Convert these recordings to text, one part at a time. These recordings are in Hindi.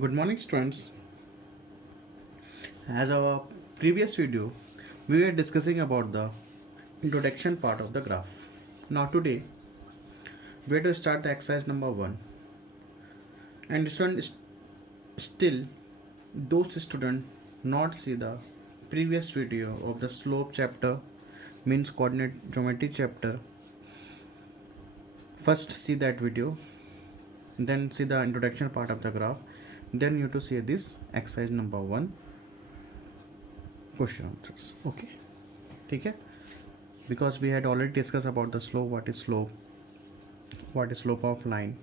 Good morning, students. As our previous video, we were discussing about the introduction part of the graph. Now today, we are to start the exercise number 1. And students, still those students not see the previous video of the slope chapter, means coordinate geometry chapter. First see that video, then see the introduction part of the graph, then you have to see this exercise number 1 question answers. Okay, ठीक है, because we had already discussed about the slope, what is slope of line.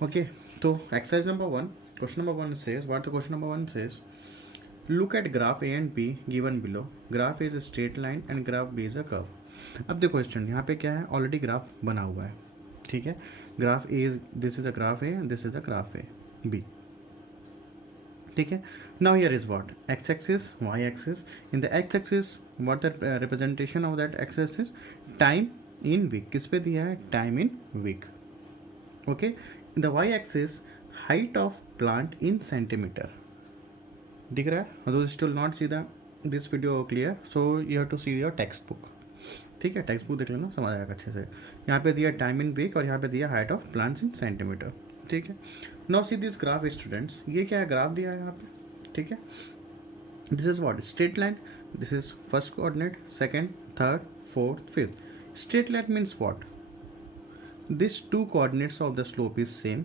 Okay, so exercise number 1, question number 1 says, what the question number 1 says, look at graph A and B given below. Graph A is a straight line and graph B is a curve. अब देखो स्टूडेंट, यहाँ पे क्या है, ऑलरेडी ग्राफ बना हुआ है. ठीक है, graph A is, this is a graph A and this is a graph A B. ठीक है, now here is what, X axis, Y axis. In the X axis what the representation of that X axis, time in week. किस पे दिया है, time in week. Okay, in the Y axis height of plant in centimetre. दिख रहा है, तो still not see the this video clear, so you have to see your text book. ठीक है, टेक्स्ट बुक देख लेना, समझ आएगा अच्छे से. यहाँ पे दिया टाइम इन वीक और यहाँ पे दिया height of plants in centimetre. ठीक है, now see this graph students, ये क्या है, ग्राफ दिया है यहाँ पे. ठीक है, this is what, straight line. This is first coordinate, second, third, fourth, fifth. Straight line means what, this two coordinates of the slope is same,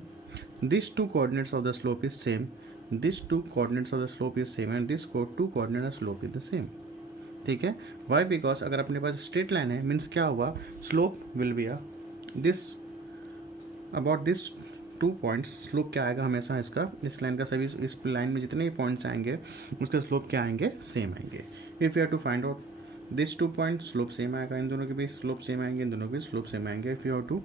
this two coordinates of the slope is same, this two coordinates of the slope is same and this two coordinate of slope is the same. ठीक है, वाई, बिकॉज अगर अपने पास स्ट्रेट लाइन है मीन्स क्या हुआ, slope will B this about this 2 points. Slope क्या आएगा हमेशा इसका, इस लाइन का सभी, इस लाइन में जितने भी पॉइंट्स आएंगे उसके स्लोप क्या आएंगे, सेम आएंगे. If you have to find out this 2 point, slope same आएगा, इन दोनों के भी स्लोप सेम आएंगे, इन दोनों के स्लोप सेम आएंगे. If you have to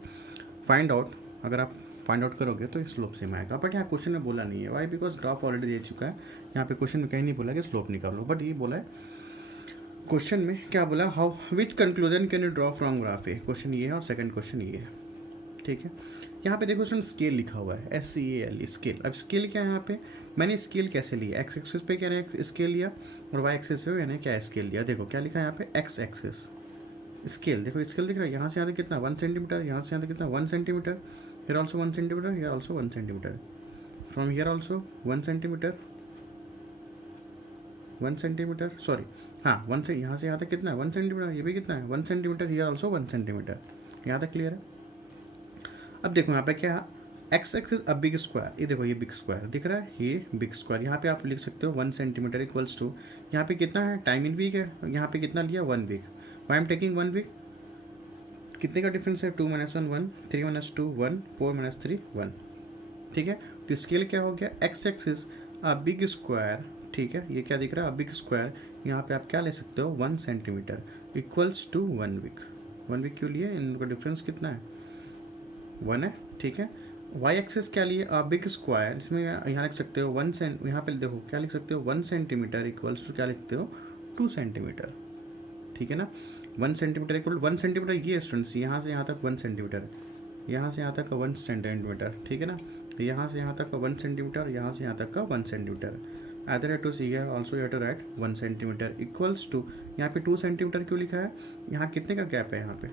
find out, अगर आप फाइंड आउट करोगे तो स्लोप सेम आएगा. बट यहाँ क्वेश्चन में बोला नहीं है, वाई, बिकॉज ग्राफ ऑलरेडी दे चुका है. यहाँ पे क्वेश्चन में कहीं नहीं बोला कि स्लोप निकालो, बट ये बोला है क्वेश्चन में, क्या बोला, how which conclusion can you draw from graph A. Question ये है और सेकंड क्वेश्चन ये है. ठीक है, यहाँ पे देखो स्केल लिखा हुआ है, SCAL, स्केल. अब स्केल क्या है, यहाँ पे मैंने स्केल कैसे लिया, एक्स एक्सिस पे क्या है स्केल लिया और वाई एक्सिस पे मैंने क्या स्केल लिया. देखो क्या लिखा है यहाँ पे, एक्स एक्सिस स्केल. देखो स्केल दिख रहा है, यहाँ से यहाँ तक कितना 1 सेंटीमीटर, यहाँ से यहाँ तक कितना 1 centimetre, here also 1 centimetre, here also 1 centimetre, from here also 1 centimetre, 1 centimetre, sorry हाँ 1 से यहाँ तक कितना है 1 सेंटीमीटर, ये भी कितना है 1 सेंटीमीटर, हियर ऑल्सो 1 सेंटीमीटर. यहाँ तक क्लियर है. अब देखो यहाँ पे क्या है, x axis a big square. ये देखो ये बिग स्क्वायर दिख रहा है, ये बिग स्क्वायर. यहाँ पे आप लिख सकते हो 1 सेंटीमीटर इक्वल्स टू, यहाँ पे कितना है, टाइम इन वीक है, यहाँ पे कितना लिया 1 week. Why am taking 1 week, कितने का डिफरेंस है, 2 - 1 1, 3 - 2 1, 4 - 3 1. ठीक है, तो स्केल क्या हो गया, x axis a big square. ठीक है, ये क्या दिख रहा है, अ बिग स्क्वायर. यहाँ पे आप क्या ले सकते हो, 1 centimetre equals to 1 week. 1 week क्यों लिए, इनका डिफरेंस कितना है, 1 है. ठीक है, वाई एक्सिस क्या लिए, अ बिग स्क्वायर. इसमें यहाँ लिख सकते हो 1 सेंट, यहाँ पे देखो क्या लिख सकते हो, 1 सेंटीमीटर इक्वल्स टू क्या लिखते हो, 2 सेंटीमीटर. ठीक है ना, 1 सेंटीमीटर इक्वल 1 सेंटीमीटर, ये स्टूडेंट्स यहाँ से यहाँ तक 1 सेंटीमीटर, यहाँ से यहाँ तक का 1 सेंटीमीटर. ठीक है ना, यहाँ से यहाँ तक का 1 सेंटीमीटर, यहाँ से यहाँ तक का 1 centimetre. Either you have to see here, also you have to write 1 centimetre equals to, यहाँ पे 2 सेंटीमीटर क्यों लिखा है, यहाँ कितने का गैप है, यहाँ पे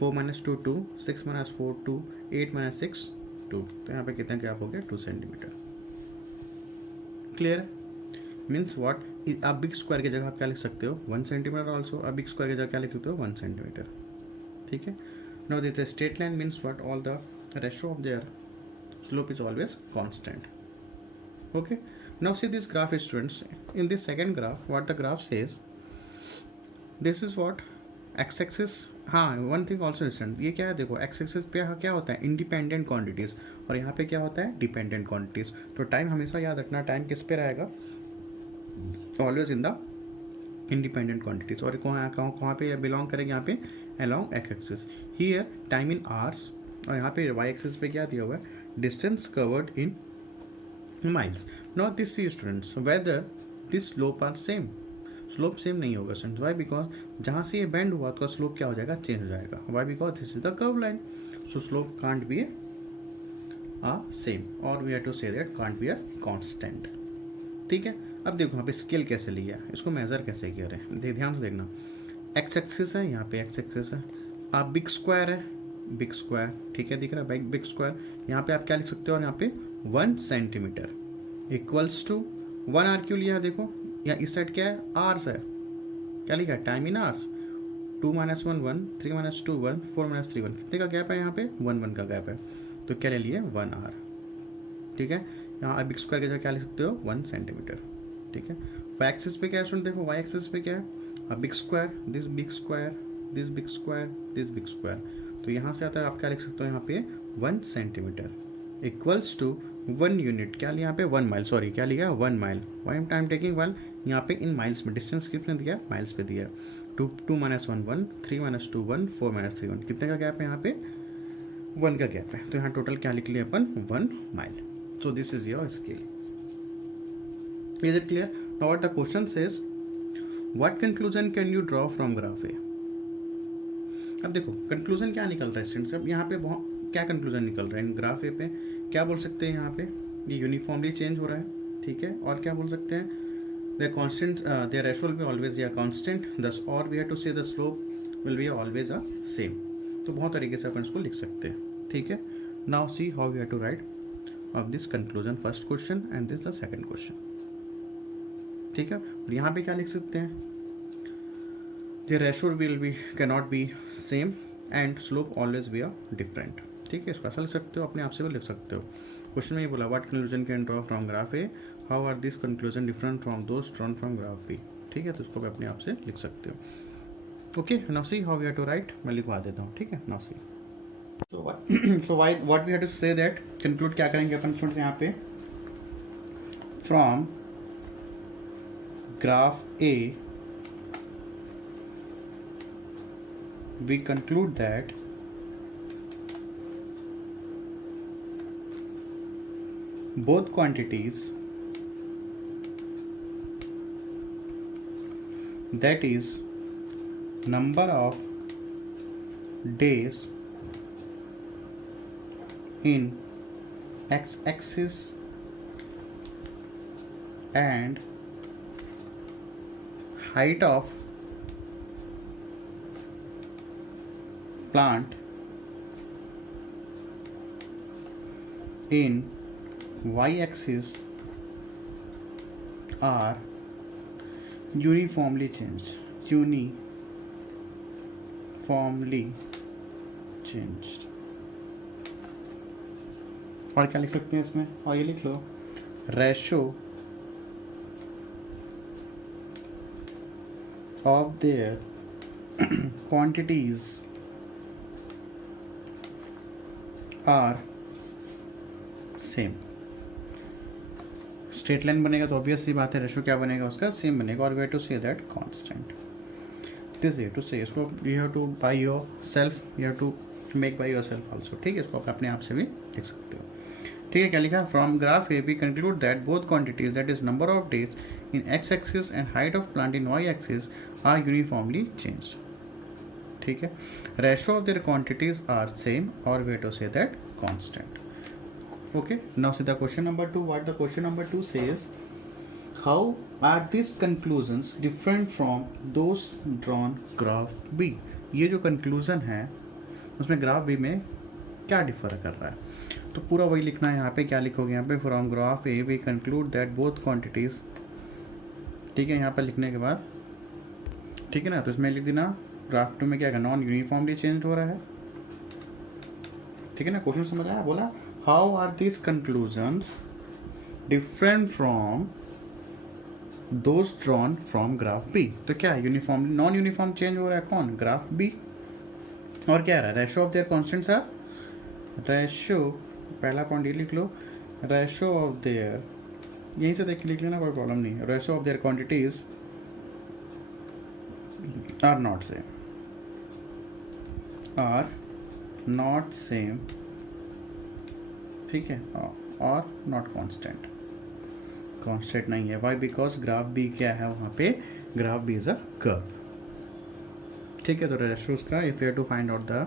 4 - 2 2, 6 - 4 2, 8 - 6 2, तो यहाँ पे कितना गैप हो गया, 2 सेंटीमीटर. क्लियर, मीन्स व्हाट, आप बिग स्क्वायर की जगह आप क्या लिख सकते हो, 1 सेंटीमीटर. ऑल्सो आप बिग स्क्वायर की जगह क्या लिख सकते हो, 1 सेंटीमीटर. ठीक है, now this straight line means what, all the ratio of their slope is always constant. Okay, now see this graph students. In this second graph, what the graph says, this is what x axis. हाँ, one thing also student, ये क्या है, देखो x axis पे क्या होता है, इंडिपेंडेंट क्वांटिटीज, और यहाँ पे क्या होता है, डिपेंडेंट क्वांटिटीज. तो टाइम हमेशा याद रखना, टाइम किस पे रहेगा, always in the independent quantities. और कहाँ पे बिलोंग करेंगे, यहाँ पे along x axis. Here time in hours, और यहाँ पे y axis पे क्या दिया हुआ है, distance covered in miles. Now this is students whether this slope are same. Slope same नहीं होगा स्टूडेंट्स. वाई, बिकॉज जहाँ से ये बेंड हुआ तो स्लोप क्या हो जाएगा, चेंज हो जाएगा. Why, because this is the curve line, so slope can't be are same और we have to say that can't be a constant. ठीक है, अब देखो यहाँ पे स्केल कैसे लिया, इसको मेजर कैसे किया रहे, ध्यान से देखना। एक्स एक्सिस है, यहाँ पे एक्स एक्सिस है, आप बिग स्क्वायर है, बिग स्क्वायर, ठीक है दिख रहा है बिग स्क्वायर। यहाँ पे आप क्या लिख सकते हो, और यहाँ पे 1 सेंटीमीटर इक्वल्स टू 1 आर क्यों लिया है, देखो यहाँ इस साइड क्या है, आर्स है, क्या लिखा है, टाइम इन आर्स। 2 - 1 1, 3 - 2 1, 4 - 3 1, कितने का गैप है यहाँ पे, 1 1 का गैप है, तो क्या ले लिए 1 आर। ठीक है, यहाँ आप बिग स्क्वायर की जगह क्या लिख सकते हो, 1 सेंटीमीटर। ठीक है, वाई एक्सिस पे क्या है स्टूडेंट, देखो वाई एक्सिस पे क्या है, big square, this big square, this big square, this big square, तो यहाँ से आता है आप क्या लिख सकते हो यहाँ पे 1 सेंटीमीटर इक्वल्स टू 1 यूनिट, क्या लिया यहाँ पे 1 माइल, सॉरी क्या लिया 1 माइल, वाई टाइम टेकिंग 1, यहाँ पे इन माइल्स में डिस्टेंस कितने दिया, माइल्स पे दिया। 2 - 1 1, 3 - 2 1, 4 - 3 1, कितने का गैप है यहाँ पे, 1 का गैप है, तो यहाँ टोटल क्या लिख लिया अपन 1 mile. So this is your scale. Is it clear? Now what the question says, what conclusion can you draw from graph A? अब देखो कंक्लूजन क्या निकल रहा है स्टूडेंट्स, अब यहाँ पे बहुत क्या कंक्लूजन निकल रहा है इन ग्राफ ए पे, क्या बोल सकते हैं यहाँ पे, ये यूनिफॉर्मली चेंज हो रहा है। ठीक है, और क्या बोल सकते हैं, the constant their ratio will be always या कांस्टेंट, दस और वी हैव टू से the slope will be always a same. तो बहुत तरीके से अपन इसको लिख सकते हैं। ठीक है, now see how we have to write of this conclusion, first question and this the second question। ठीक है, और यहाँ पे क्या लिख सकते हैं, the ratio will be cannot be same and slope always be a different। ठीक है, इसको ऐसा लिख सकते हो, अपने आप से भी लिख सकते हो। क्वेश्चन में ये बोला what conclusion can draw from graph A, how are these conclusion different from those drawn from graph B। ठीक है, तो इसको भी अपने आप से लिख सकते हो। Okay, now see how we have to write, मैं लिखवा देता हूँ। ठीक है, now see so what we have to say that conclude क्या करेंगे अपन स्टूडेंट्स यहाँ पे, from graph A we conclude that both quantities, that is number of days in x-axis and height of plant in y-axis are uniformly changed, uniformly changed। और क्या लिख सकते हैं इसमें, और ये लिख लो, ratio of their quantities are same. Straight line बनेगा तो ऑब्वियस सी बात है, रेशो क्या बनेगा उसका, सेम बनेगा, और we have to say that constant. This you to say, इसको you have to by yourself, you have to make by yourself also. ठीक है, इसको आप अपने आप से भी लिख सकते हो। ठीक है, क्या लिखा, from graph a we conclude that both quantities, that is number of days in X axis and height of plant in Y axis are uniformly change. ठीक है, ratio of their quantities are same और we have to say that constant. Okay, now see the question number 2. What the question number 2 says, how are these conclusions different from those drawn graph B? ये जो conclusion है उसमें ग्राफ B में क्या डिफर कर रहा है, तो पूरा वही लिखना है। यहाँ पे क्या लिखोगे, यहाँ पे from graph A we conclude that both quantities। ठीक है, यहाँ पर लिखने के बाद ठीक है ना, तो इसमें लिख देना ग्राफ 2 में क्या है, नॉन यूनिफॉर्मली चेंज हो रहा है। ठीक है ना, क्वेश्चन समझ आया, बोला how are these conclusions different from those drawn from graph B। तो क्या है, यूनिफॉर्म नॉन यूनिफॉर्म चेंज हो रहा है, कौन, ग्राफ B। और क्या है, ratio of their constants are, ratio, पहला पॉइंट ये लिख लो, रेशो ऑफ देयर, यहीं से देख के लिख लेना, कोई प्रॉब्लम नहीं, ratio of their quantities are not same, are not same. ठीक है, और नॉट कांस्टेंट, कांस्टेंट नहीं है, वाई, बिकॉज ग्राफ बी क्या है वहाँ पे, graph B is a curve. ठीक है, तो रेशोज का if you to find out the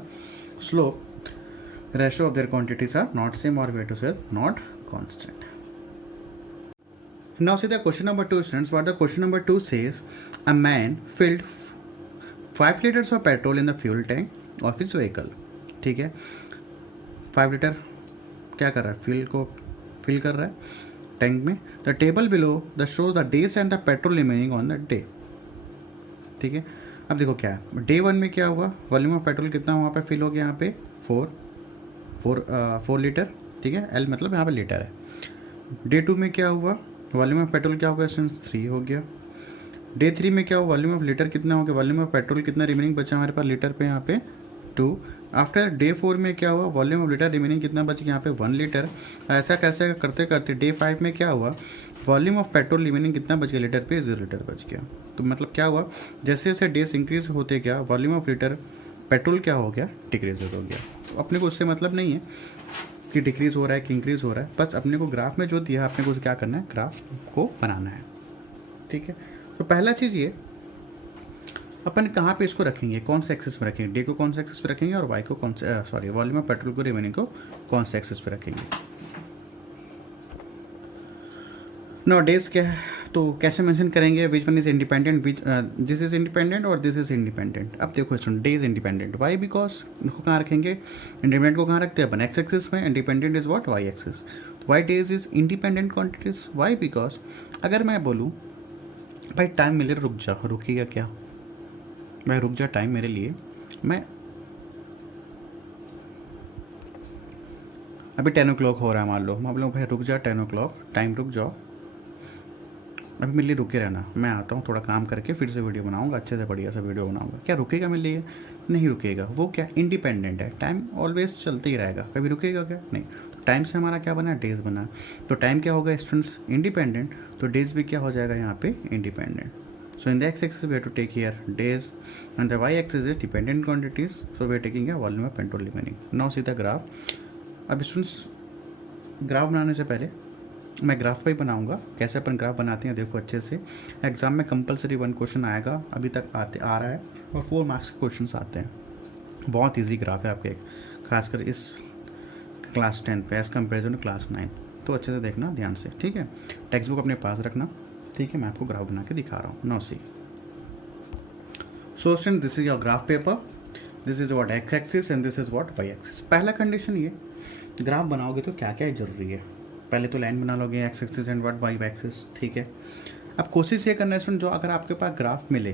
slope ratio of their quantities are not same, or we have to say not constant. Now see the question number 2, students. What the question number 2 says, a man filled 5 liters of petrol in the fuel tank of his vehicle. ठीक है, 5 लीटर क्या कर रहा है, फ्यूल को फिल कर रहा है टैंक में. The table below the shows the days and the petrol remaining on the day. ठीक है, अब देखो क्या है, डे 1 में क्या हुआ, वॉल्यूम ऑफ पेट्रोल कितना वहाँ पे फिल हो गया, यहाँ पे 4 लीटर. ठीक है, एल मतलब यहाँ पे लीटर है. डे 2 में क्या हुआ, वॉल्यूम ऑफ पेट्रोल क्या हो गया, 3 हो गया. डे 3 में क्या हुआ, वॉल्यूम ऑफ लीटर कितना हो गया, वॉल्यूम ऑफ पेट्रोल कितना रिमेनिंग बचा हमारे पास लीटर पे, यहाँ पे 2. आफ्टर डे 4 में क्या हुआ, वॉल्यूम ऑफ लीटर रिमेनिंग कितना बच गया, यहाँ पे 1 लीटर. ऐसा कैसे करते करते डे 5 में क्या हुआ, वॉल्यूम ऑफ पेट्रोल रिमेनिंग कितना बच गया लीटर पे, 0 लीटर बच गया. तो मतलब क्या हुआ, जैसे जैसे डेज इंक्रीज होते गया, वॉल्यूम ऑफ लीटर पेट्रोल क्या हो गया, डिक्रीज हो गया. तो अपने को उससे मतलब नहीं है कि डिक्रीज हो रहा है कि इंक्रीज हो रहा है, बस अपने को ग्राफ में जो दिया अपने को क्या करना है, ग्राफ को बनाना है. ठीक है, तो पहला चीज़ ये, अपन कहाँ पे इसको रखेंगे, कौन से एक्सेस पे रखेंगे, डे को कौन से एक्सेस पे रखेंगे, और वाई को कौन से वॉल्यूम ऑफ पेट्रोल को रिमेनिंग को कौन से एक्सेस पे रखेंगे. नो डेज क्या है, तो कैसे मेंशन करेंगे, which one is independent, which this is independent और दिस इज इंडिपेंडेंट. अब देखो सुन, day is independent, why because इसको कहाँ रखेंगे, इंडिपेंडेंट को कहाँ रखते हैं अपन, एक्स एक्सिस में, independent is what, Y axis. Why days is independent quantities, why because अगर मैं बोलूँ भाई टाइम मिले रुक जा, रुकेगा क्या भाई, रुक जा टाइम मेरे लिए, मैं अभी 10 o'clock हो रहा है मान लो, मैं बोलूँ भाई रुक जा 10 o'clock, टाइम रुक जाओ, अभी मेरे लिए रुके रहना, मैं आता हूँ थोड़ा काम करके फिर से वीडियो बनाऊंगा, अच्छे से बढ़िया सा वीडियो बनाऊंगा. क्या रुकेगा मेरे लिए, नहीं रुकेगा. वो क्या इंडिपेंडेंट है, टाइम ऑलवेज चलते ही रहेगा, कभी रुकेगा क्या, नहीं. तो टाइम से हमारा क्या बना, डेज बना. तो टाइम क्या होगा स्टूडेंट्स, इंडिपेंडेंट, तो डेज भी क्या हो जाएगा यहाँ पे, independent. So in the x-axis we have to take here days, and the y-axis is dependent quantities. So we are taking a volume of petrol remaining. Now see the graph. अब स्टूडेंट्स ग्राफ बनाने से पहले मैं ग्राफ पे ही बनाऊंगा, कैसे अपन ग्राफ बनाते हैं देखो अच्छे से. एग्जाम में कंपलसरी 1 क्वेश्चन आएगा, अभी तक आ रहा है, और 4 मार्क्स के क्वेश्चन आते हैं. बहुत ईजी ग्राफ है आपके, खासकर इस क्लास 10 पे एज कम्पेरिजन टू क्लास 9. तो अच्छे से देखना ध्यान से, ठीक है. टेक्स्ट बुक अपने पास रखना, ठीक है. मैं आपको ग्राफ बना के दिखा रहा हूँ. Now see, so student this is your graph paper, this is what X axis and this is what Y axis. पहला कंडीशन ये, ग्राफ बनाओगे तो क्या क्या जरूरी है, पहले तो लाइन बना लोगे X axis and what Y axis. ठीक है, अब कोशिश ये करना है स्टूडेंट, जो अगर आपके पास ग्राफ मिले,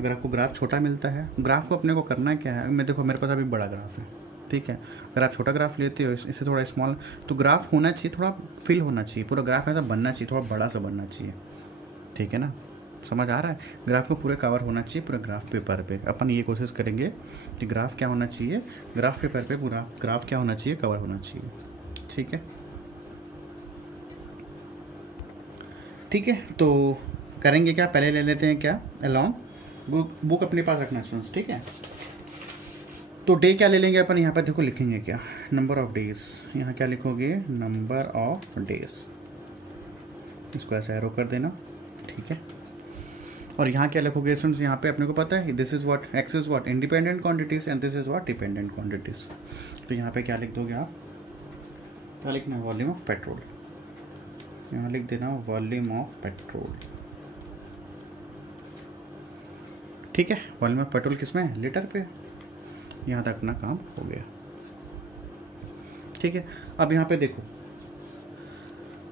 अगर आपको ग्राफ छोटा मिलता है, ग्राफ को अपने को करना क्या है, मैं देखो मेरे पास अभी बड़ा ग्राफ है, ठीक है. अगर आप छोटा ग्राफ लेते हो, इससे थोड़ा स्मॉल, तो ग्राफ होना चाहिए, थोड़ा फिल होना चाहिए, पूरा ग्राफ ऐसा बनना चाहिए, थोड़ा बड़ा सा बनना चाहिए. ठीक है ना, समझ आ रहा है. ग्राफ को पूरे कवर होना चाहिए पूरा ग्राफ पेपर पे. अपन ये कोशिश करेंगे कि ग्राफ क्या होना चाहिए, ग्राफ पेपर पे पूरा ग्राफ क्या होना चाहिए, कवर होना चाहिए. ठीक है, ठीक है. तो करेंगे क्या, पहले ले लेते हैं क्या, अलॉन्ग बुक अपने पास रखना स्टूडेंट्स. ठीक है, तो डे क्या ले लेंगे अपन, यहाँ पर देखो लिखेंगे क्या, नंबर ऑफ डेज. यहाँ क्या लिखोगे, नंबर ऑफ डेज, इसको ऐसा एरो कर देना. ठीक है, और यहाँ क्या लिखोगे स्टूडेंट्स, यहाँ पे अपने को पता है this is what, x is what independent quantities and this is what dependent quantities. तो यहाँ पे क्या लिख दोगे आप, क्या लिखना है, वॉल्यूम ऑफ पेट्रोल. यहाँ लिख देना वॉल्यूम ऑफ पेट्रोल. ठीक है, वॉल्यूम ऑफ पेट्रोल किस में, लीटर पे. यहाँ तक अपना काम हो गया. ठीक है, अब यहाँ पे देखो,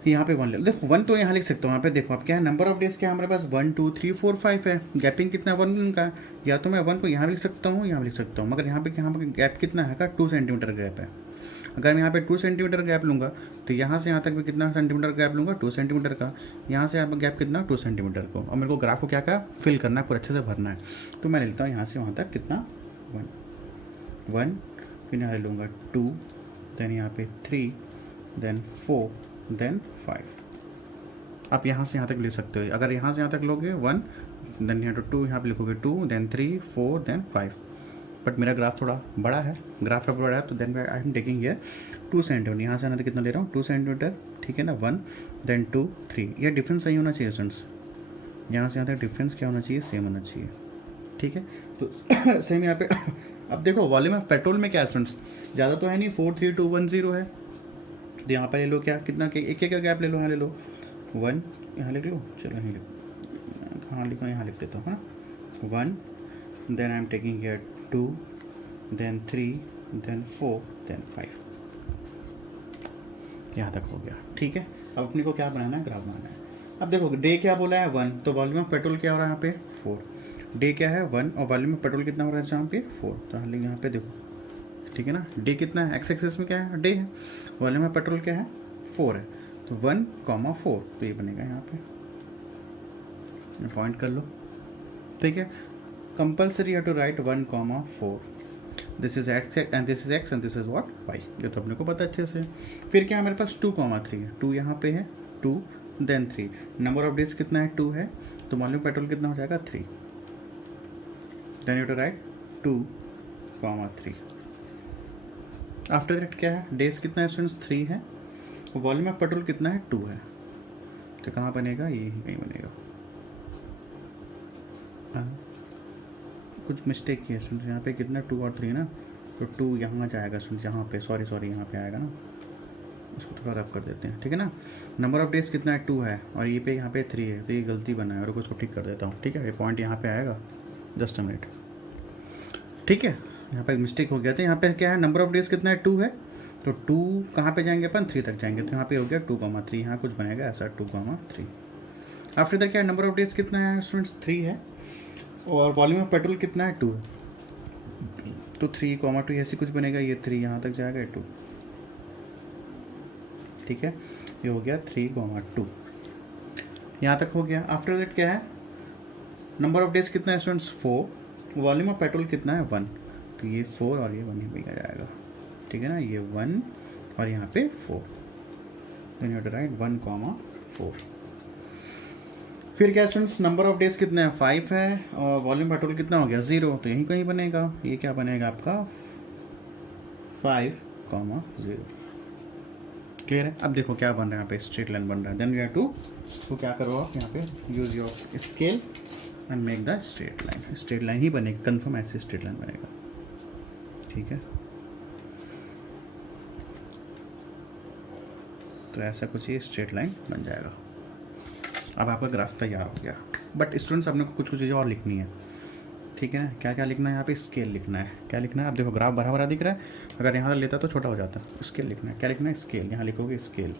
यहाँ पे 1 ले देखो, 1 तो यहाँ लिख सकता हूँ. यहाँ पे देखो आप क्या है, नंबर ऑफ डेज क्या हमारे पास 1 2 3 4 5 है. गैपिंग कितना 1 का है, या तो मैं 1 को यहाँ लिख सकता हूँ, यहाँ लिख सकता हूँ, मगर यहाँ पे गैप कितना है का 2 सेंटीमीटर गैप है. अगर मैं यहाँ पे 2 सेंटीमीटर गैप लूँगा, तो यहाँ से यहाँ तक भी कितना सेंटीमीटर गैप लूँगा, 2 सेंटीमीटर का. यहाँ से यहाँ पर गैप कितना, 2 सेंटीमीटर को. और मेरे को ग्राफ को क्या क्या फिल करना है, पूरा अच्छे से भरना है. तो मैं लेता हूँ यहाँ से वहाँ तक कितना, 1, फिर यहाँ लूँगा 2, देन यहाँ पे 3, देन 4, देन 5. आप यहाँ से यहाँ तक ले सकते हो. अगर यहाँ से यहाँ तक लोगे 1, देन यहाँ टू 2, यहाँ पे लिखोगे 2, देन 3, 4, देन 5. बट मेरा ग्राफ थोड़ा बड़ा है, ग्राफ पे बड़ा है, तो then I am taking here 2 centimetre. यहाँ से आना तो कितना ले रहा हूँ, 2 सेंटीमीटर. ठीक है ना, 1, देन 2, 3. ये डिफरेंस सही होना चाहिए स्टूडेंट्स, यहाँ से यहाँ तक डिफरेंस क्या होना चाहिए, सेम होना चाहिए. ठीक है, तो सेम यहाँ पे अब देखो वॉल्यूम ऑफ पेट्रोल में क्या स्टूडेंट्स, ज़्यादा तो है नहीं, 43210 है, तो यहाँ पर ले लो क्या, कितना एक एक गैप ले लो, यहाँ ले लो 1, यहाँ लिख लो, चलो यहीं लिख, कहाँ लिखो, यहाँ लिख देता हूँ, हाँ 1, then I am taking here 2, then 3, then 4, then 5, यहाँ तक हो गया। ठीक है, अब अपने को क्या बनाना है, ग्राफ बनाना है। अब देखो डे क्या बोला है 1, तो वॉल्यूम ऑफ पेट्रोल क्या हो रहा है यहाँ पे 4, डे क्या है 1 और वॉल्यूम ऑफ पेट्रोल कितना हो रहा है यहाँ पे 4, तो यहाँ पे देखो, ठीक है ना, डे कितना है, एक्स एक्सिस में क्या है डे है, वॉल्यूम ऑफ पेट्रोल क्या है 4 है, तो 1,4, तो ये बनेगा यहाँ पे, पॉइंट कर लो। ठीक है, कंपल्सरी है to write 1,4, this is X and this is X and this is what Y, ये तो अपने को पता अच्छे से। फिर क्या हमारे पास 2,3 है, 2 यहाँ पे है, 2 देन 3, नंबर ऑफ डेज कितना है 2 है, तो वॉल्यूम पेट्रोल कितना हो जाएगा 3, then you to write 2,3। After that क्या है, डेज कितना है स्टूडेंट्स 3 है, वॉल्यूम ऑफ पेट्रोल कितना है 2 है, तो कहाँ बनेगा, ये ही कहीं बनेगा। कुछ मिस्टेक की है स्टूडेंट्स, यहाँ पे कितना 2 और 3 ना, तो 2 यहाँ जाएगा स्टूडेंट्स, यहाँ पे सॉरी यहाँ पे आएगा ना, इसको थोड़ा रफ कर देते हैं। ठीक है ना, नंबर ऑफ डेज कितना है 2 है, और ये पे यहाँ पे 3 है, तो ये गलती बना है, और कुछ को ठीक कर देता हूँ। ठीक है, ये पॉइंट यहाँ पे आएगा, जस्ट अ मिनट। ठीक है, यहाँ पे एक मिस्टेक हो गया था, यहाँ पे क्या है, नंबर ऑफ डेज कितना है 2 है, तो 2 कहाँ पे जाएंगे अपन 3 तक जाएंगे, तो यहाँ पे हो गया 2,3, यहाँ कुछ बनेगा ऐसा 2,3। आफ्टर दैट क्या है, नंबर ऑफ डेज कितना है स्टूडेंट्स 3 है, और वॉल्यूम ऑफ पेट्रोल कितना है 2, तो 3,2 ऐसी कुछ बनेगा, ये 3 यहाँ तक जाएगा 2। ठीक है, ये हो गया 3,2, यहाँ तक हो गया। आफ्टर दैट क्या है, नंबर ऑफ डेज कितना है स्टूडेंट्स 4, वॉल्यूम ऑफ पेट्रोल कितना है 1, तो ये 4 और ये 1 ही जाएगा। ठीक है ना, ये 1 और यहाँ पे 4, देन यू टू राइट 1,4। फिर क्या स्टूडेंट्स, नंबर ऑफ डेज कितना है 5 है, और वॉल्यूम पेट्रोल कितना हो गया 0, तो यहीं कहीं बनेगा, ये क्या बनेगा आपका 5,0। क्लियर है। अब देखो क्या बन रहा है यहाँ पे, स्ट्रेट लाइन बन रहा है, देन यू हैव टू, तो क्या करो आप यहाँ पे, use your scale and make the straight line, straight line ही बनेगा, कन्फर्म ऐसे स्ट्रेट लाइन बनेगा। ठीक है, तो ऐसा कुछ ये स्ट्रेट लाइन बन जाएगा। अब आपका ग्राफ तैयार हो गया, बट स्टूडेंट्स अपने को कुछ चीज़ें और लिखनी है। ठीक है ना, क्या क्या लिखना है यहाँ पे, स्केल लिखना है। क्या लिखना है, अब देखो ग्राफ भरा भरा दिख रहा है, अगर यहाँ लेता तो छोटा हो जाता, स्केल लिखना है। क्या लिखना है, स्केल, यहाँ लिखोगे स्केल,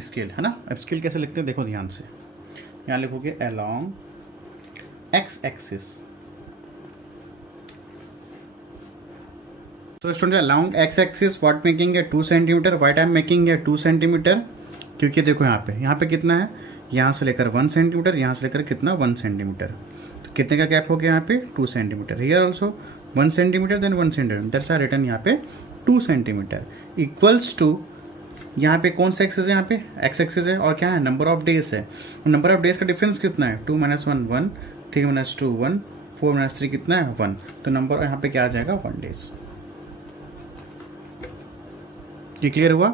स्केल है ना। अब स्केल कैसे लिखते हैं देखो ध्यान से, यहाँ लिखोगे along x axis, so students along x axis what making है 2 सेंटीमीटर, वाई टाइम मेकिंग है 2 सेंटीमीटर, क्योंकि देखो यहाँ पे कितना है, यहाँ से लेकर 1 सेंटीमीटर, यहाँ से लेकर कितना 1 सेंटीमीटर, तो कितने का गैप हो गया यहाँ पे 2 centimetre, here also 1 centimetre then 1 centimetre, that's are written यहाँ पे 2 सेंटीमीटर इक्वल्स टू, यहाँ पे कौन सा एक्सेस है, यहाँ पे एक्स एक्सेस है, और क्या है नंबर ऑफ डेज है, नंबर ऑफ डेज का डिफरेंस कितना है 2 - 1 1, 3 - 2 1, 4 - 3 कितना है 1, तो नंबर यहाँ पे क्या आ जाएगा 1 डेज। ये क्लियर हुआ।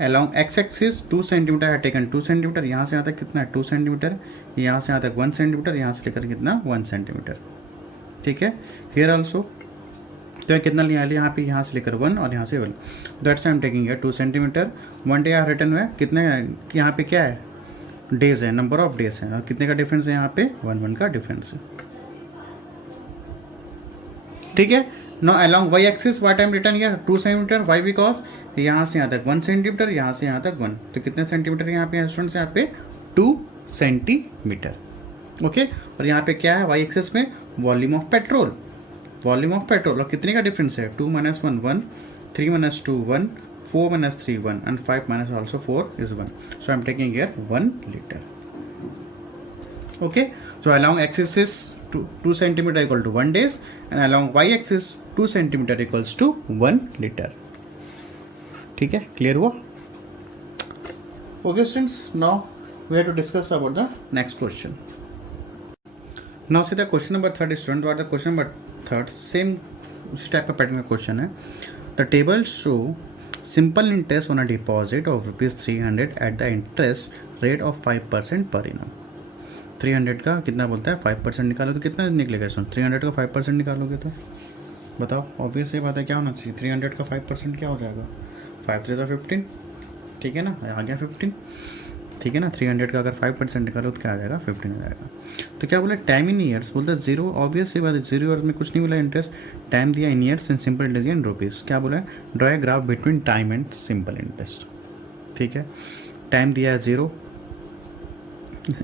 अलोंग एक्स एक्सिस 2 सेंटीमीटर है टेकन 2 सेंटीमीटर, यहाँ से यहाँ तक कितना है 2 सेंटीमीटर, यहाँ से यहाँ तक 1 सेंटीमीटर, यहाँ से लेकर कितना 1 सेंटीमीटर। ठीक है, हियर ऑल्सो तो कितना लिया यहाँ पे, यहाँ से लेकर 1 और यहाँ से 1, दैट्स आई एम टेकिंग है 2 सेंटीमीटर। 1 डे यहाँ रिटर्न हुआ है, कितने यहाँ पे क्या है डेज है, नंबर ऑफ डेज है, और कितने का डिफरेंस है यहाँ पे 1 का डिफरेंस है। ठीक है, no along Y axis what time return here 2 centimetre, why because यहाँ से यहाँ तक 1 सेंटीमीटर, यहाँ से यहाँ तक 1, तो कितने सेंटीमीटर यहाँ पे स्टूडेंट्स, यहाँ पे 2 सेंटीमीटर। ओके, और यहाँ पे क्या है वाई एक्सिस में volume of petrol, volume of petrol, और कितने का डिफरेंस है 2 - 1 1, 3 - 2 1, 4 - 3 1, and 5 - also 4 is 1, so I am taking here 1 liter. Okay, so along x axis 2 centimeter equal to 1 days, and along y axis 2 centimeter equals to 1 liter. ठीक है, क्लियर हुआ। Okay students, now we have to discuss about the next question. Now see the question number 3 student, what the question number 3, same उसी टाइप का पैटर्न का क्वेश्चन है। The table show simple interest on a deposit of ₹300 at the interest rate of 5% per annum. 300 का कितना बोलता है 5% निकालो तो कितना निकलेगा इसमें 300 का 5% निकालोगे तो बताओ ऑब्वियस ये बात है क्या होना चाहिए 300 का 5% क्या हो जाएगा 5 3 15 ठीक है ना आ गया 15 ठीक है ना 300 का अगर 5% निकालो तो क्या आ जाएगा 15 आ जाएगा। तो क्या बोला टाइम इन ईयर्स बोलता है जीरो ऑब्वियस सी बात है 0 ईयर्स में कुछ नहीं बोला इंटरेस्ट टाइम दिया इन years and simple interest in rupees क्या बोला है draw a graph between time and simple interest ठीक है टाइम दिया है 0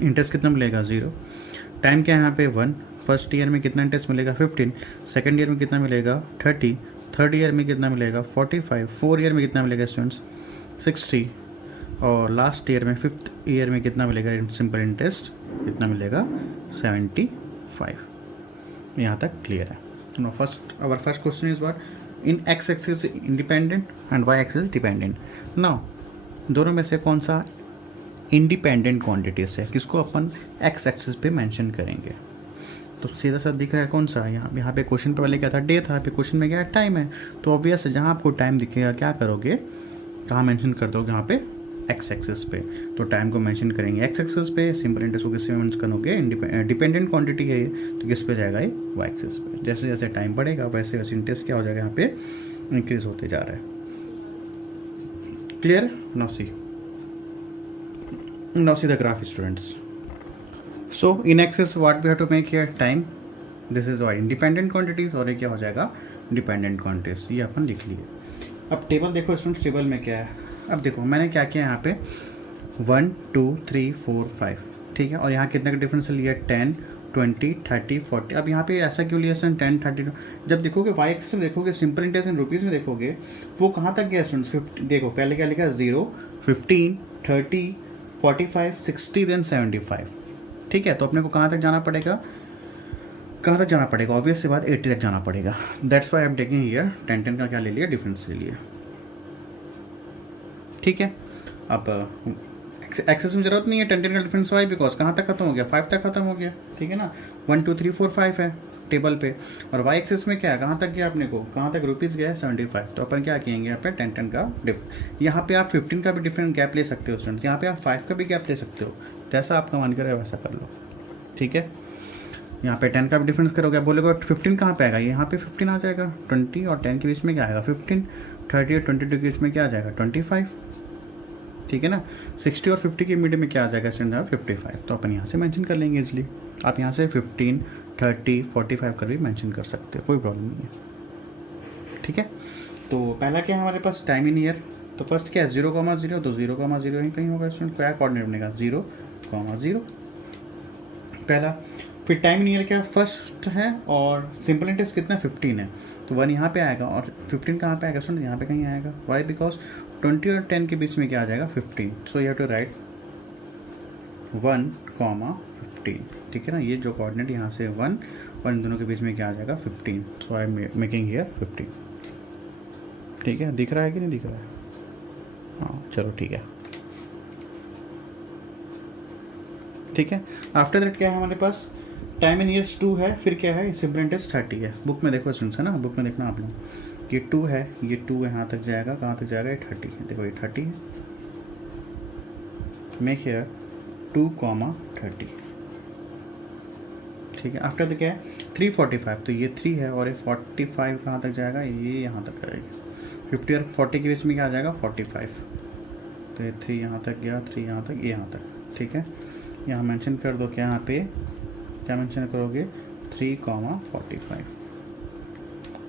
इंटरेस्ट कितना मिलेगा 0 टाइम क्या है यहाँ पे 1 फर्स्ट ईयर में कितना इंटरेस्ट मिलेगा 15 सेकेंड ईयर में कितना मिलेगा 30 थर्ड ईयर में कितना मिलेगा 45 फोर्थ ईयर में कितना मिलेगा स्टूडेंट्स 60 और लास्ट ईयर में फिफ्थ ईयर में कितना मिलेगा सिंपल इंटरेस्ट कितना मिलेगा 75 यहाँ तक क्लियर है no first our first question is what in X axis independent and Y axis dependent now दोनों में से कौन सा इंडिपेंडेंट क्वांटिटीज है किसको अपन एक्स एक्सिस पे मेंशन करेंगे तो सीधा सा दिख रहा है कौन सा यहाँ पे क्वेश्चन पे पहले क्या था डे था पे क्वेश्चन में क्या है टाइम है तो ऑब्वियस है जहाँ आपको टाइम दिखेगा क्या करोगे कहाँ मेंशन कर दोगे यहाँ पे एक्स एक्सिस पे तो टाइम को मेंशन करेंगे एक्स एक्सिस पे सिंपल इंटरेस्ट को किस पे मेंशन करोगे डिपेंडेंट क्वांटिटी है ये तो किस पे जाएगा ये वाई एक्सिस पे जैसे जैसे टाइम बढ़ेगा वैसे वैसे इंटरेस्ट क्या हो जाएगा यहाँ पे इंक्रीज होते जा रहा है clear now see the graph students so in axis what we have to make here time this is और इंडिपेंडेंट क्वांटिटीज और ये क्या हो जाएगा डिपेंडेंट क्वांटिटीज ये अपन लिख लिए अब टेबल देखो स्टूडेंट्स टेबल में क्या है अब देखो मैंने क्या किया यहाँ पे 1 2 3 4 5 ठीक है और यहाँ कितने का डिफरेंस लिया 10 20 30 40 अब यहाँ पे ऐसा क्यों लिया सर 10 30 जब देखोगे वाई एक्सिस में देखोगे सिंपल इंटरेस्ट इन रुपीज़ में देखोगे वो कहाँ तक गया स्टूडेंट्स 50 देखो पहले क्या लिखा 0 15 30 45 60 देन 75 ठीक है तो अपने को कहाँ तक जाना पड़ेगा ऑब्वियस सी बात 80 तक जाना पड़ेगा that's why I am taking here 10 का क्या ले लिया डिफरेंस ले लिया ठीक है अब एक्सेस में जरूरत नहीं है 10 का डिफरेंस वाई बिकॉज कहाँ तक खत्म हो गया 5 तक खत्म हो गया ठीक है ना 1 2 3 4 5 है टेबल पे और वाई एक्सेस में क्या है कहाँ तक गया अपने को कहाँ तक रुपीज़ गया है 75 तो अपन क्या किएंगे यहाँ पे 10 का डिफरेंस यहाँ पे आप 15 का भी डिफरेंट गैप ले सकते हो स्टूडेंट्स यहाँ पे आप 5 का भी गैप ले सकते हो जैसा आपका मन करे वैसा कर लो ठीक है यहाँ पे 10 का भी डिफरेंस करोगे बोलेगा 15 कहाँ पे आएगा यहाँ पे 15 आ जाएगा 20 और 10 के बीच में क्या आएगा 15 30 और 22 के बीच में क्या आ जाएगा 25 ठीक है ना 60 और 50 के मिड में क्या आ जाएगा 55 तो अपन यहाँ से मेंशन कर लेंगे इजली आप यहाँ से 15 30 45 कर भी मेंशन कर सकते हो कोई प्रॉब्लम नहीं है ठीक है तो पहला क्या है हमारे पास टाइम इन ईयर तो फर्स्ट क्या है 0,0 तो 0,0 ही कहीं होगा स्टूडेंट क्या कोऑर्डिनेट बनेगा 0,0 पहला फिर टाइम इन ईयर क्या फर्स्ट है और सिंपल इंटरेस्ट कितना 15 है तो 1 यहाँ पे आएगा और 15 कहाँ पे आएगा स्टूडेंट यहाँ पे कहीं आएगा वाई बिकॉज 20 और 10 के बीच में क्या आ जाएगा 15 so you have to write 1,15 ठीक है ना ये जो कोऑर्डिनेट यहाँ से 1 और इन दोनों के बीच में क्या आ जाएगा 15 सो आई एम मेकिंग हियर 15 ठीक है दिख रहा है कि नहीं दिख रहा है हाँ चलो ठीक है आफ्टर दैट क्या है हमारे पास टाइम इन ईयर्स 2 है फिर क्या है सिंपल इंटरेस्ट 30 है बुक में देखो स्टूडेंट्स है ना बुक में देखना आप लोग ये 2 है यहाँ तक जाएगा कहाँ तक जाएगा ये 30 है देखो ये 30 है मेक हियर 2,30 ठीक है आफ्टर द क्या है 345 तो ये 3 है और ये 45 कहाँ तक जाएगा ये यहाँ तक आएगा 50 और 40 के बीच में क्या आ जाएगा 45 तो ये 3 यहाँ तक गया 3 यहाँ तक ये यहाँ तक ठीक है यहाँ मेंशन कर दो क्या यहाँ पे क्या मेंशन करोगे 3,45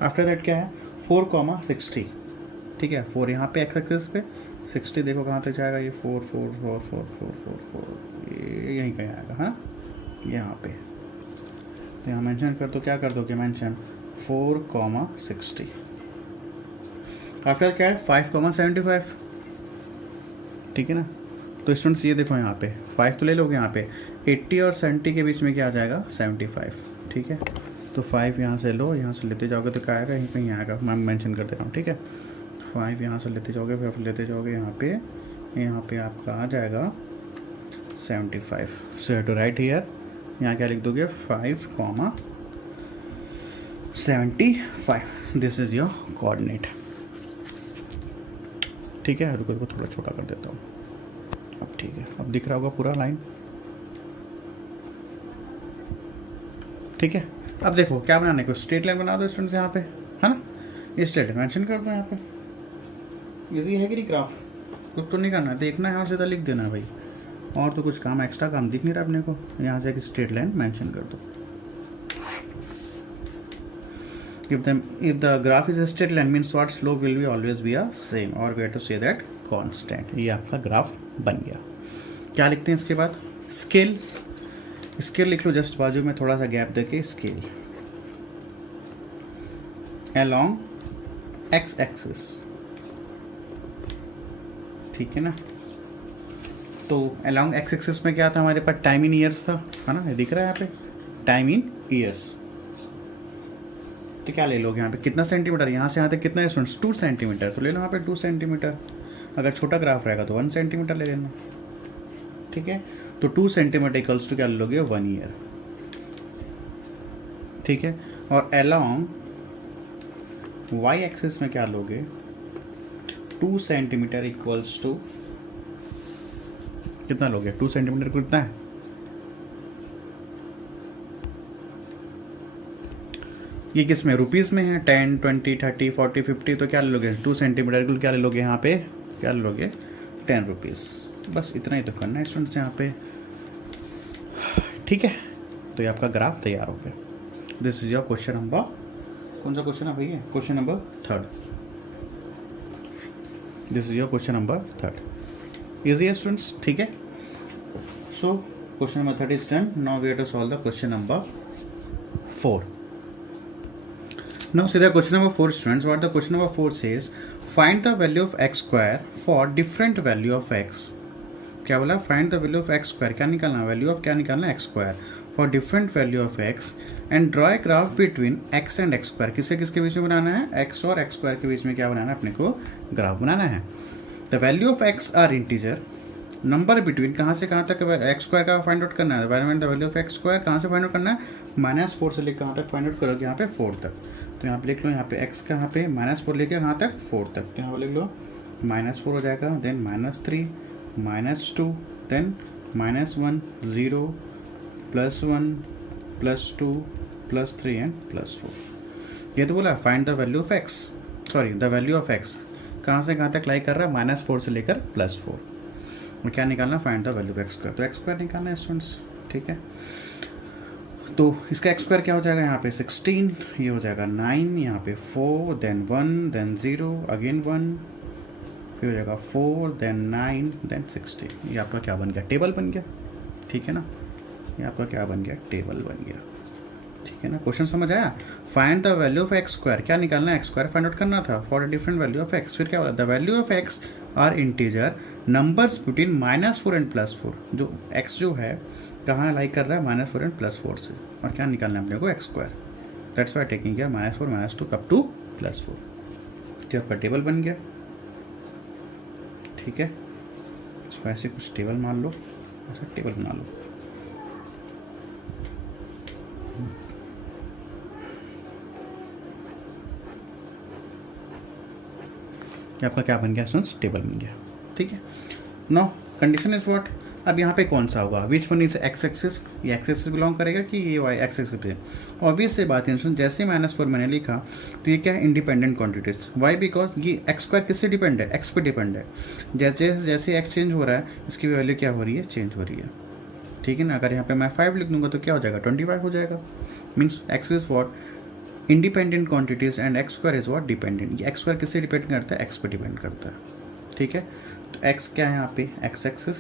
आफ्टर दैट क्या है 4,60 ठीक है 4 यहाँ पे एक्स एक्सिस पे 60 देखो कहाँ तक जाएगा ये 4 4 4 4 4 4 4 ये यहीं कहीं आएगा है ना यहाँ पे तो यहाँ मेंशन कर दो क्या कर दोगे मेंशन 4,60 आफ्टर क्या है 5,75 ठीक है ना तो स्टूडेंट्स ये देखो यहाँ पे 5 तो ले लोगे यहाँ पे 80 और 70 के बीच में क्या आ जाएगा 75 ठीक है तो 5 यहाँ से लो यहाँ से लेते जाओगे तो क्या आएगा यहीं कहीं आएगा मैं मेंशन कर दे रहा हूँ ठीक है 5 यहाँ से लेते जाओगे फिर लेते जाओगे यहाँ पे आपका आ जाएगा 75 so have to write here यहाँ क्या लिख दोगे 5,75 दिस इज योर कोऑर्डिनेट ठीक है रुको को थोड़ा छोटा कर देता हूँ अब ठीक है अब दिख रहा होगा पूरा लाइन ठीक है, अब देखो क्या बनाना है, कुछ स्ट्रेट लाइन बना दो स्टूडेंट्स यहाँ पे, है ना, ये स्ट्रेट लाइन मेंशन कर दो यहाँ पे। इजी है कि नहीं ग्राफ, कुछ तो नहीं करना, देखना है और सीधा लिख देना है भाई, और तो कुछ काम एक्स्ट्रा काम दिख नहीं रहा अपने को। यहाँ से एक स्ट्रेट लाइन मेंशन कर दो। If the graph is a straight line means what slope will be always be a same, or we have to say that constant। ये आपका ग्राफ बन गया। क्या लिखते हैं इसके बाद, स्केल, स्केल लिख लो जस्ट बाजू में थोड़ा सा गैप देके, स्केल along x एक्सिस, ठीक है ना। तो along x एक्सिस में क्या था हमारे पास, टाइम इन ईयर्स था, है ना, ये दिख रहा है यहाँ पे टाइम इन ईयर्स। तो क्या ले लोगे यहाँ पे, कितना सेंटीमीटर, यहाँ से यहाँ तक कितना है स्टूडेंट्स, 2 सेंटीमीटर, तो ले लो यहाँ पे 2 सेंटीमीटर। अगर छोटा ग्राफ रहेगा तो 1 सेंटीमीटर ले लेना, ठीक है। तो 2 सेंटीमीटर इक्वल्स टू क्या ले लोगे, 1 ईयर, ठीक है। और अलोंग y एक्सिस में क्या लोगे, 2 सेंटीमीटर इक्वल्स टू कितना लोगे, 2 सेंटीमीटर को कितना है, ये किस में, रुपीज़ में है, 10, 20, 30, 40, 50, तो क्या ले लोगे, 2 सेंटीमीटर को क्या ले लोगे यहाँ पे, क्या ले लोगे, 10 रुपीज़। बस इतना ही तो करना है स्टूडेंट्स यहाँ पे, ठीक है। तो ये आपका ग्राफ तैयार हो गया। This is your question number, कौन सा क्वेश्चन है भैया, question number 3। This is your question number 3। Easy है स्टूडेंट्स, ठीक है। So question number 3 is done. Now we have to solve the question number 4। Now see the question number 4 students, what the question number 4 says, find the value of x square for different value of x। क्या बोला, find the value of x square, क्या निकालना, वैल्यू ऑफ क्या निकालना, x square for different value of x and draw a graph between x and x square। किससे किसके बीच में बनाना है, x और x square के बीच में क्या बनाना है, अपने को ग्राफ बनाना है। the value of x are integer, number between कहाँ से कहाँ तक एक्स स्क्वायर का फाइंड आउट करना है, the value of X square कहाँ से फाइंड आउट करना है, -4 से लेकर कहाँ तक फाइंड आउट करोगे, यहाँ पे 4 तक। तो यहाँ पे लिख लो, यहाँ पे x कहाँ पे -4 लेके कहाँ तक, 4 तक। तो यहाँ पे लिख लो -4 हो जाएगा, देन -3, -2, देन -1, 0, +1, +2, +3 एंड +4। ये तो बोला find the value of x, sorry the value of x कहाँ से कहाँ तक लाई कर रहा है, -4 से लेकर +4। और क्या निकालना, find the value of X square. तो एक्स स्क्वायर निकालना है स्टूडेंट्स, ठीक है। तो इसका एक्स स्क्वायर क्या हो जाएगा, यहाँ पे 16, ये हो जाएगा 9, यहाँ पे 4, देन 1, देन 0, अगेन 1, फिर हो जाएगा 4, देन 9, देन 16। ये आपका क्या बन गया, टेबल बन गया, ठीक है ना। ये आपका क्या बन गया, टेबल बन गया, ठीक है ना। क्वेश्चन समझ आया। Find the value of X square, क्या निकालना है, एक्स स्क्वायर फाइंड आउट करना था for a different value of X. फिर क्या बोला, the value of X are integer numbers between -4 and +4। जो एक्स जो है कहाँ लाइक कर रहा है, -4 एंड +4 से, और क्या निकालना है अपने को, x square. That's why taking क्या, -4, -2 अप टू +4। तो आपका टेबल बन गया, ठीक है। इसको ऐसे कुछ टेबल मान लो, ऐसा टेबल बना लो। आपका क्या बन गया स्टूडेंट्स, टेबल बन गया, ठीक है। नो कंडीशन इज व्हाट, अब यहाँ पे कौन सा होगा, विच वन इज एक्स एक्सिस, ये एक्स एक्सिस बिलोंग करेगा कि ये वाई एक्स एक्सिस पे। ऑब्वियस से बात है स्टूडेंट, जैसे -4 मैंने लिखा तो ये क्या है, इंडिपेंडेंट क्वांटिटीज। वाई, बिकॉज ये एक्स स्क्वायर किससे डिपेंड है, एक्स पे डिपेंड है। जैसे जैसे एक्स चेंज हो रहा है, इसकी वैल्यू क्या हो रही है, चेंज हो रही है, ठीक है ना। अगर यहाँ पे मैं 5 लिख दूंगा तो क्या हो जाएगा, 25 हो जाएगा। Means x is what, independent quantities and X square is what, dependent. ये एक्स स्क्वायर किससे डिपेंड करता है, एक्स पे डिपेंड करता है, ठीक है। तो एक्स क्या है यहाँ पे, एक्स एक्सिस,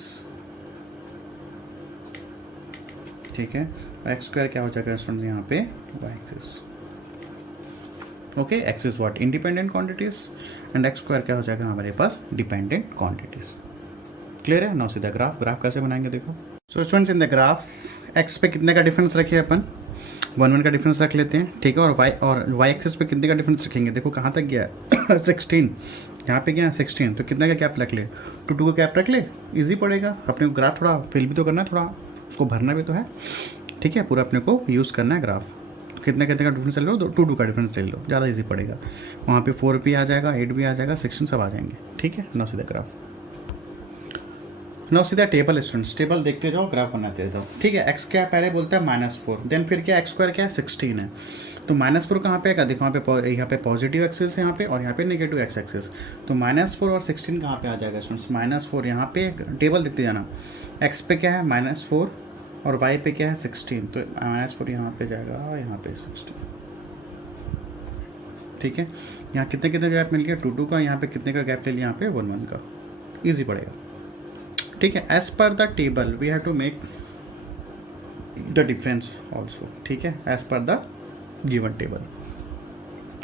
ठीक है। एक्स स्क्वायर क्या हो जाएगा स्टूडेंट्स यहाँ पे, Y axis, okay. X is what, independent quantities and X square क्या हो जाएगा हमारे पास, डिपेंडेंट क्वांटिटीज। क्लियर है। नाउ सीधा ग्राफ, ग्राफ कैसे बनाएंगे देखो। So students in the graph X पे कितने का डिफरेंस रखिए अपन, 1 का डिफरेंस रख लेते हैं, ठीक है। और वाई एक्सिस पे कितने का डिफरेंस रखेंगे, देखो कहाँ तक गया है 16, यहाँ पे गया 16, तो कितने का कैप रख ले, 2 का कैप रख ले, इजी पड़ेगा। अपने को ग्राफ थोड़ा फिल भी तो करना है, थोड़ा उसको भरना भी तो है, ठीक है। पूरा अपने को यूज़ करना है ग्राफ। तो कितने कितने का डिफरेंस ले लो, 2 का डिफरेंस ले लो, ज़्यादा इजी पड़ेगा। वहाँ पे 4 भी आ जाएगा, 8 भी आ जाएगा, 16 सब आ जाएंगे, ठीक है। नाउ सीधा ग्राफ। नो सीधा टेबल स्टूडेंट्स, टेबल देखते जाओ, ग्राफ बनाते जाओ, ठीक है। एक्स क्या है, पहले बोलता है -4, देन फिर क्या एक्स स्क्वायर क्या है 16 है। तो -4 कहाँ पे है, देखो यहाँ पे पॉजिटिव एक्सिस है यहाँ पे, और यहाँ पे नेगेटिव एक्स एक्सिस। तो -4 और 16 कहाँ पे आ जाएगा स्टूडेंट्स, -4 यहाँ पे, टेबल देखते जाना, एक्स पे क्या है -4 और वाई पे क्या है 16, तो -4 यहाँ पे जाएगा, यहाँ पे 16, ठीक है। यहाँ कितने कितने गैप मिल गया, 2 2 का, यहाँ पे कितने का गैप ले लिया, यहाँ पे 1 1 का, ईजी पड़ेगा, ठीक है। As per the table we have to make the difference also, ठीक है, as per the given table,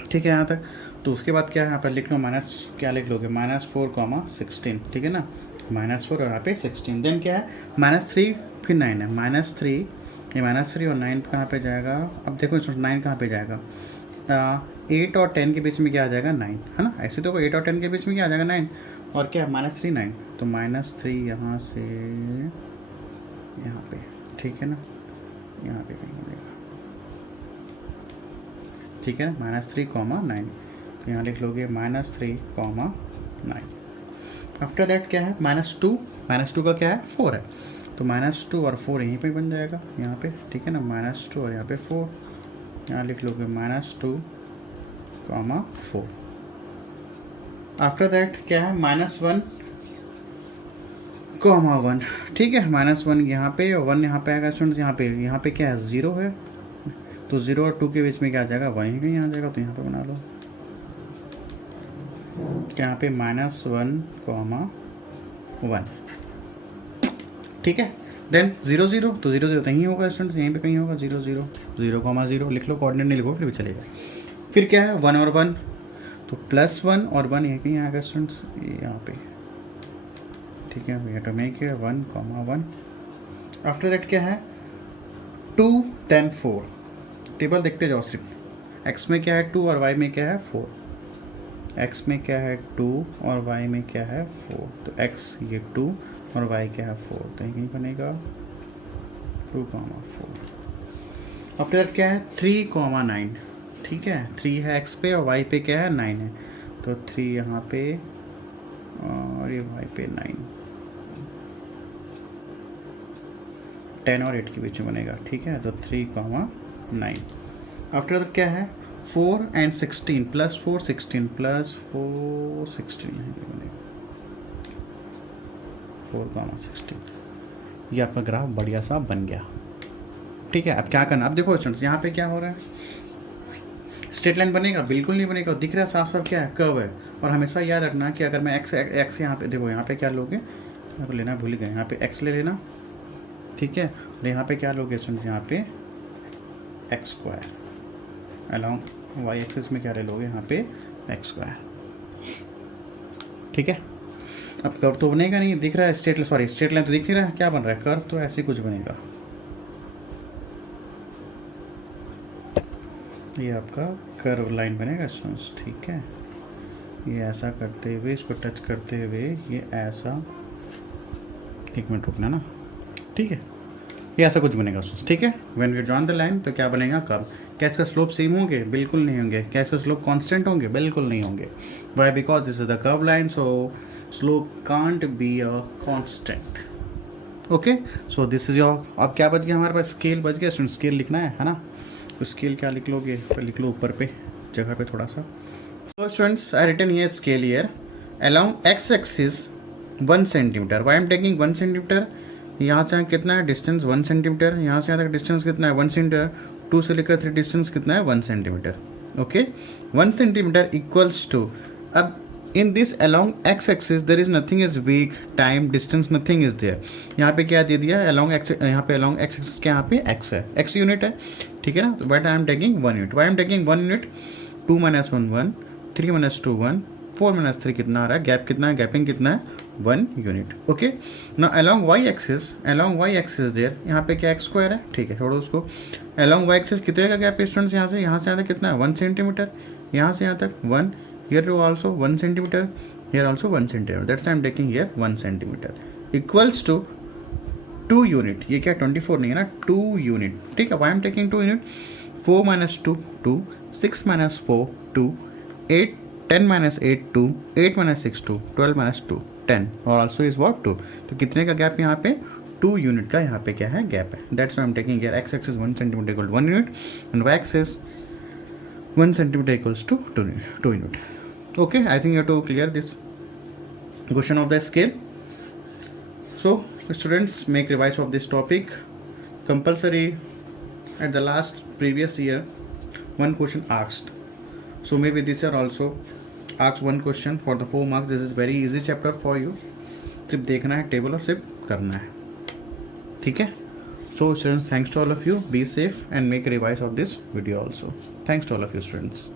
ठीक है यहाँ तक। तो उसके बाद क्या है, यहाँ पर लिख लो माइनस, क्या लिख लोगे, -4, 16, ठीक है ना, -4 और यहाँ पे 16, देन क्या है -3 फिर 9 है, -3, ये -3 और 9 कहाँ पे जाएगा, अब देखो 9 कहाँ पे जाएगा, 8 और 10 के बीच में क्या आ जाएगा 9, है ना। ऐसे तो 8 और 10 के बीच में क्या आ जाएगा 9, और क्या है -3 9, तो -3 यहाँ से यहाँ पे, ठीक है ना, यहाँ पे कहीं मिलेगा, ठीक है, -3, 9, तो यहाँ लिख लोगे -3, 9। आफ्टर दैट क्या है -2 का क्या है 4 है, तो -2 और 4 यहीं पे बन जाएगा यहाँ पे, ठीक है ना, -2 और यहाँ पे 4, यहाँ लिख लोगे -2, 4। आफ्टर दैट क्या है -1, 1, ठीक है, -1 यहाँ पे और 1 यहाँ पे आएगा स्टूडेंट्स, यहाँ पे क्या है 0 है, तो 0 और 2 के बीच में क्या आ जाएगा 1 ही कहीं आ जाएगा, तो यहाँ पे बना लो, यहाँ पे -1, 1, ठीक है। देन 0 0, तो 0 0 यहीं होगा स्टूडेंट्स, यहीं पे कहीं होगा 0 0, 0, 0 लिख लो, कोऑर्डिनेट नहीं लिखो फिर भी चलेगा। फिर क्या है 1 और 1, तो +1 और 1 यहीं कहीं आएगा स्टूडेंट्स, यहाँ पे, ठीक है, we have to make 1, 1। After that क्या है 2 10 4, टेबल देखते जाओ सिर्फ, x में क्या है 2 और y में क्या है 4, x में क्या है 2 और y में क्या है 4, तो x ये 2 और y क्या है 4, तो यहीं बनेगा 2, 4। आफ्टर दैट क्या है 3, 9, ठीक है, 3 है x पे और y पे क्या है 9 है, तो 3 यहाँ पे और ये y पे 9, 10 और 8 के बीच में बनेगा, ठीक है, तो 3, 9। आफ्टर दैट क्या है 4 and 16 +4 16 +4 16 बनेगा, 4, 16, ये आपका ग्राफ बढ़िया सा बन गया, ठीक है। अब क्या करना, अब देखो स्टूडेंट्स यहाँ पे क्या हो रहा है, स्ट्रेट लाइन बनेगा, बिल्कुल नहीं बनेगा, दिख रहा है साफ साफ क्या है कर्व है। और हमेशा याद रखना कि अगर मैं एक्स यहाँ पे देखो, यहाँ पे क्या लोगे, यहाँ पे लेना भूल गए, यहाँ पे एक्स ले लेना, ठीक है, और यहाँ पे क्या लोगे स्टूडेंट्स, यहाँ पे X square, along Y axis में क्या ले लोगे, यहाँ पे एक्स स्क्वायर, ठीक है। अब कर्व तो बनेगा नहीं, दिख रहा है स्ट्रेट लाइन तो दिख नहीं रहा है, क्या बन रहा है कर्व, तो ऐसे कुछ बनेगा, ये आपका कर्व लाइन बनेगा स्टूडेंट्स, ठीक है। ये ऐसा करते हुए, इसको टच करते हुए ये ऐसा, 1 मिनट रुकना ना, ठीक है, ये ऐसा कुछ बनेगा स्टूडेंट्स, ठीक है। When we join the line तो क्या बनेगा कर्व। क्या इसका स्लोप सेम होंगे, बिल्कुल नहीं होंगे। क्या इसका स्लोप कांस्टेंट होंगे, बिल्कुल नहीं होंगे। Why, because this is the curve line, so slope can't be a constant, okay. So this is your, अब क्या बच गया हमारे पास, स्केल बच गया स्टूडेंट, स्केल लिखना है ना, तो स्केल क्या लिख लोगे, लिख लो ऊपर पे जगह पे थोड़ा सा। So students, I written here scale here. Along x-axis 1 centimeter. Why I am taking 1 centimeter? यहाँ से कितना है डिस्टेंस 1 सेंटीमीटर, यहाँ से यहाँ तक डिस्टेंस कितना है 1 सेंटीमीटर, 2 से लेकर 3 डिस्टेंस कितना है 1 centimetre, okay. 1 centimetre equals to, अब in this along X axis there is nothing is week, time, distance, nothing is there. यहाँ पे क्या दे दिया अलॉन्ग एक्स, यहाँ पे अलॉन्ग एक्स एक्सिस के यहाँ पे एक्स है, एक्स यूनिट है, ठीक है ना। तो but I am taking 1 unit, Y am taking 1 unit, 2 - 1 1, 3 - 2 1, 4 - 3 कितना आ रहा है, गैप कितना है, गैपिंग कितना है 1 यूनिट, ओके। ना अलॉन्ग वाई एक्सिस देयर, यहाँ पे क्या एक्स स्क्वायर है, ठीक है, छोड़ो उसको। अलॉन्ग वाई एक्सिस कितने का गैप है स्टूडेंट्स, यहाँ से यहाँ तक कितना है 1 सेंटीमीटर, यहाँ से यहाँ तक 1, here also 1 centimetre, here also 1 centimetre, that's I am taking here 1 centimetre equals to 2 unit. ये क्या 24 नहीं है ना, 2 यूनिट, ठीक है। Y am taking 2 unit, 4 - 2 2, 6 - 4 2, 8 10 minus 8 2, 8 minus 6 2, 12 minus 2 10 और ऑल्सो इज वॉट 2. तो कितने का गैप यहाँ पे 2 यूनिट का यहाँ पे क्या है गैप है. That's why I am taking here x axis 1 centimetre equal 1 unit and y axis 1 centimeter equals to 2 unit. Okay, I think you have to clear this question of the scale. So students, make revise of this topic. Compulsory at the last previous year one question asked, so maybe this year also ask one question for the 4 marks. This is very easy chapter for you. सिर्फ देखना है टेबल और सिर्फ करना है. ठीक है. So students, thanks to all of you. Be safe and make a revise of this video also. Thanks to all of you students.